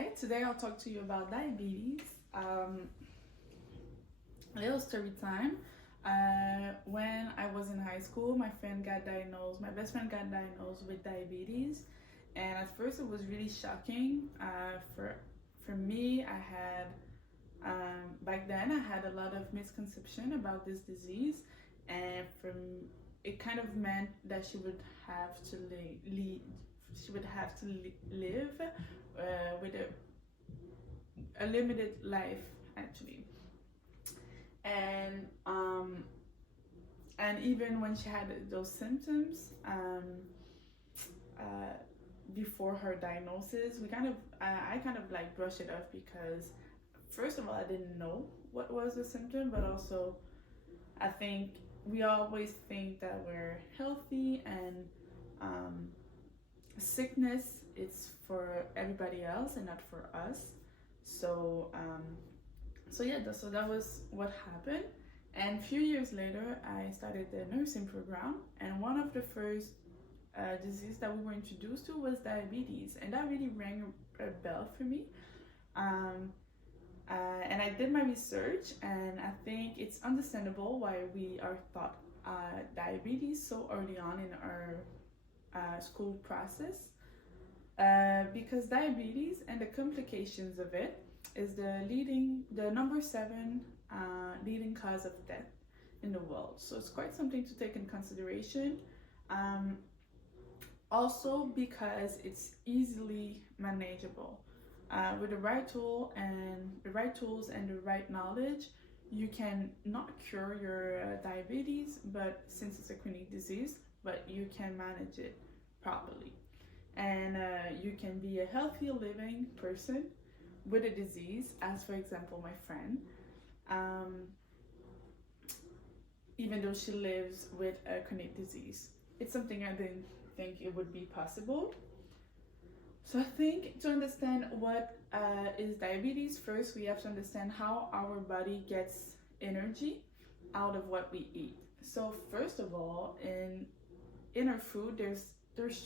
Hi, today I'll talk to you about diabetes. A little story time. When I was in high school, my best friend got diagnosed with diabetes. And at first it was really shocking. For me, back then I had a lot of misconception about this disease. And it kind of meant that she would have to live with a limited life actually. And even when she had those symptoms, uh, before her diagnosis, I kind of like brushed it off because first of all I didn't know what was the symptom, but also I think we always think that we're healthy and um, sickness is for everybody else and not for us. So that was what happened. And a few years later, I started the nursing program, and one of the first disease that we were introduced to was diabetes, and that really rang a bell for me. Um, and I did my research, and I think it's understandable why we are taught diabetes so early on in our school process, because diabetes and the complications of it is the number seven leading cause of death in the world. So it's quite something to take in consideration. Um, Also because it's easily manageable. With the right tools and the right knowledge, you can not cure your diabetes, but since it's a chronic disease, but you can manage it properly. And you can be a healthy living person with a disease, as for example, my friend, um, even though she lives with a chronic disease. It's something I didn't think it would be possible. So I think to understand what is diabetes, first we have to understand how our body gets energy out of what we eat. So first of all, in our food, there's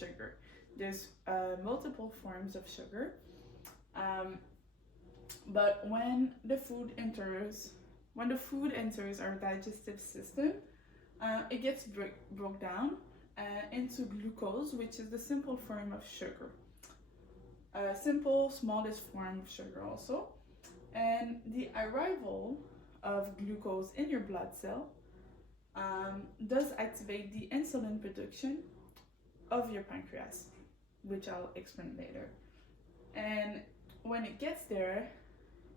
sugar. There's multiple forms of sugar, but when the food enters our digestive system, it gets broke down into glucose, which is the simple form of sugar. Simple, smallest form of sugar also. And the arrival of glucose in your blood cell does activate the insulin production of your pancreas, which I'll explain later. And when it gets there,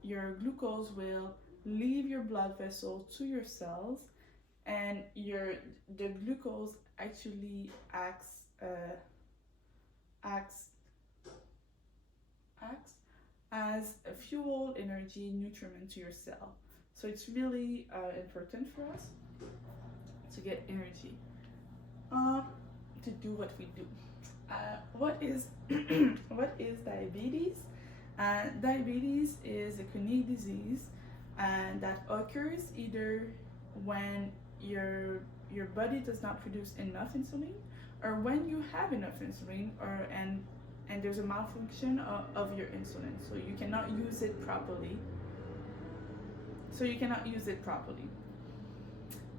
your glucose will leave your blood vessel to your cells, and the glucose actually acts as a fuel, energy, nutriment to your cell. So it's really important for us to get energy to do what we do. What is what is diabetes? Diabetes is a chronic disease that occurs either when your body does not produce enough insulin, or when you have enough insulin, and there's a malfunction of your insulin, so you cannot use it properly.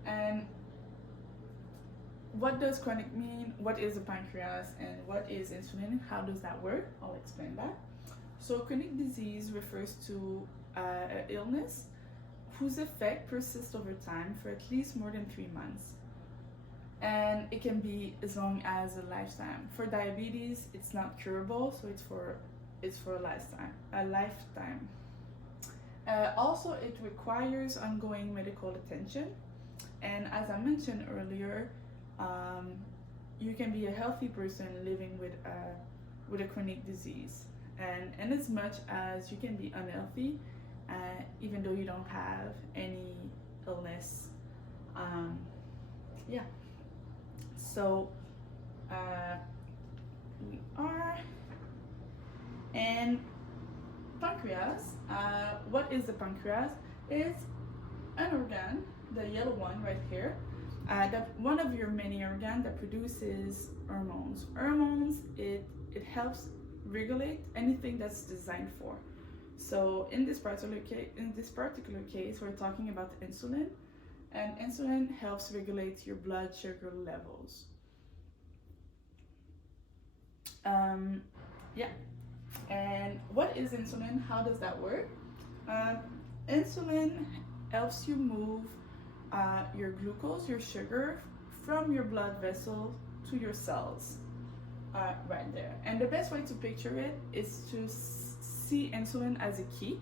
And what does chronic mean? What is the pancreas and what is insulin? How does that work? I'll explain that. So chronic disease refers to an illness whose effect persists over time for at least more than 3 months. And it can be as long as a lifetime. For diabetes, it's not curable, so it's for a lifetime. Also, it requires ongoing medical attention. And as I mentioned earlier, you can be a healthy person living with a chronic disease, and as much as you can be unhealthy, even though you don't have any illness. Yeah. So we are. And pancreas. What is the pancreas? It's an organ, the yellow one right here. That one of your many organs that produces hormones. Hormones, it helps regulate anything that's designed for. So in this particular case, we're talking about insulin, and insulin helps regulate your blood sugar levels. Yeah. And what is insulin? How does that work? Insulin helps you move your glucose, your sugar, from your blood vessel to your cells, right there. And the best way to picture it is to see insulin as a key.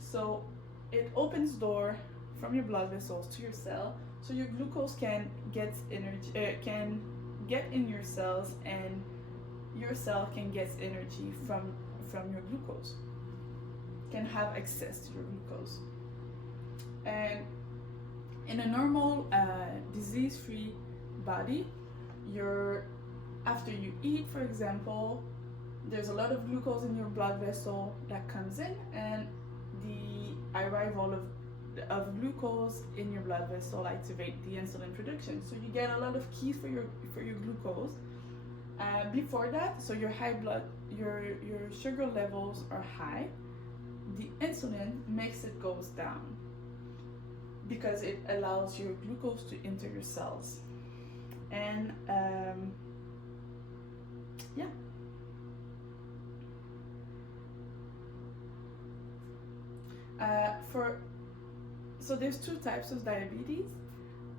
So it opens door from your blood vessels to your cell, so your glucose can get energy, can get in your cells, and your cell can get energy from your glucose, can have access to your glucose. And in a normal disease-free body, after you eat, for example, there's a lot of glucose in your blood vessel that comes in, and the arrival of glucose in your blood vessel activate the insulin production. So you get a lot of keys for your glucose. Before that, so your sugar levels are high, the insulin makes it goes down because it allows your glucose to enter your cells. And yeah. So there's two types of diabetes,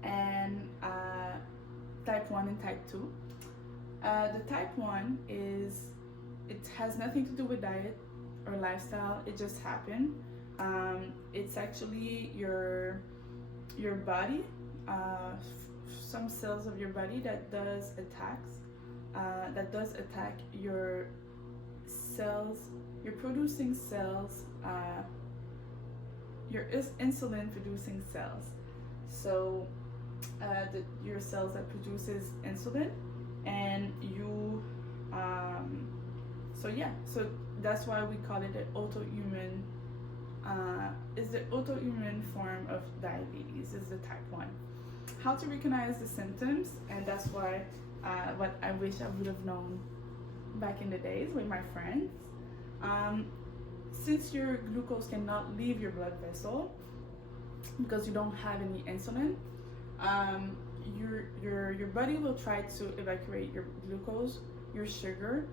and type 1 and type 2. The type 1 it has nothing to do with diet or lifestyle, it just happened. It's actually your body, some cells of your body that does attack your cells, your producing cells, your insulin producing cells. So your cells that produces insulin, and you so that's why we call it an autoimmune. Is the autoimmune form of diabetes, is the type 1. How to recognize the symptoms, and that's why what I wish I would have known back in the days with my friends. Since your glucose cannot leave your blood vessel because you don't have any insulin, your body will try to evacuate your glucose, your sugar,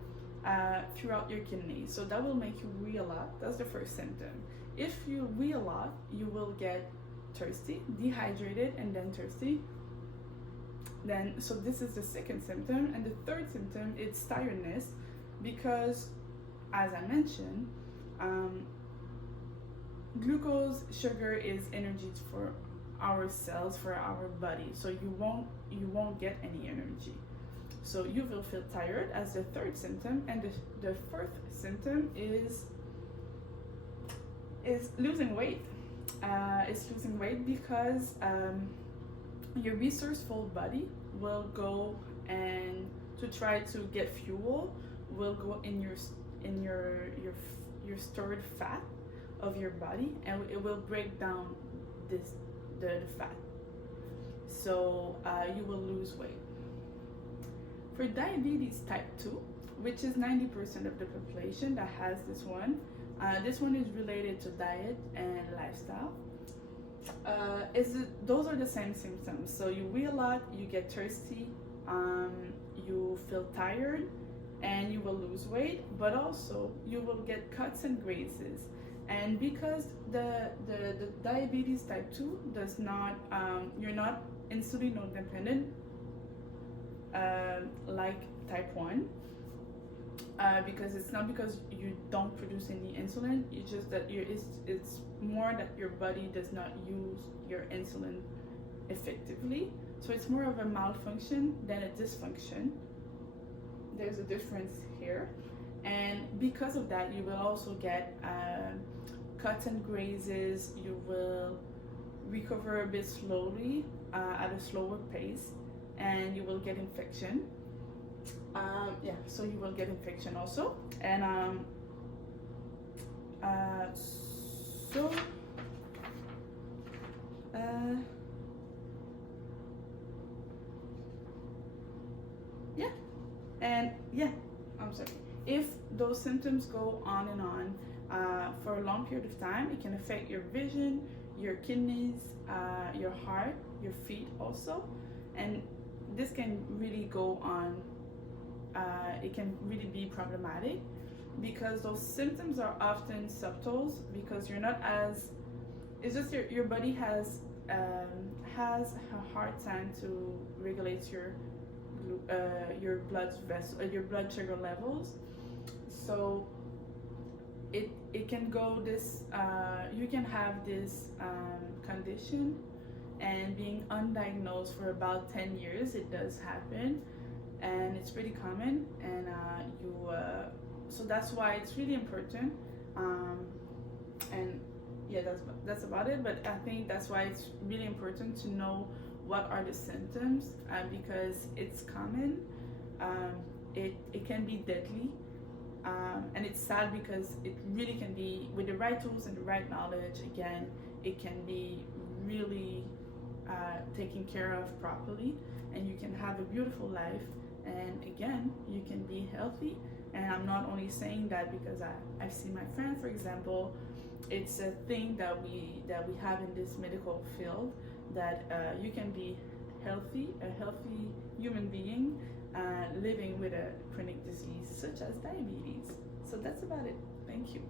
throughout your kidneys. So that will make you wee a lot. That's the first symptom. If you wee a lot, you will get thirsty, dehydrated, and then thirsty. So this is the second symptom. And the third symptom is tiredness, because as I mentioned, glucose, sugar is energy for our cells, for our body. So you won't get any energy. So you will feel tired as the third symptom, and the fourth symptom is losing weight. It's losing weight because your resourceful body will go, and to try to get fuel, will go in your stored fat of your body, and it will break down the fat. So you will lose weight. For diabetes type 2, which is 90% of the population that has this one is related to diet and lifestyle. Those are the same symptoms. So you wee a lot, you get thirsty, you feel tired, and you will lose weight, but also you will get cuts and grazes. And because the diabetes type 2 does not, you're not insulin dependent like type 1, because it's not because you don't produce any insulin, it's just that it's more that your body does not use your insulin effectively. So it's more of a malfunction than a dysfunction. There's a difference here. And because of that, you will also get cuts and grazes. You will recover a bit slowly, at a slower pace, and you will get infection. So you will get infection also. And I'm sorry. If those symptoms go on and on for a long period of time. It can affect your vision, your kidneys, your heart, your feet also, and this can really go on. It can really be problematic because those symptoms are often subtle, because you're not as, it's just your body has a hard time to regulate your blood sugar levels. So it can go this, you can have this condition and being undiagnosed for about 10 years. It does happen, and it's pretty common, and so that's why it's really important, and yeah, that's about it. But I think that's why it's really important to know what are the symptoms, because it's common. It can be deadly, and it's sad because it really can be, with the right tools and the right knowledge, again, it can be really taken care of properly, and you can have a beautiful life, and again, you can be healthy. And I'm not only saying that because I've seen my friend, for example. It's a thing that we have in this medical field, that you can be healthy, a healthy human being, living with a chronic disease such as diabetes. So that's about it. Thank you.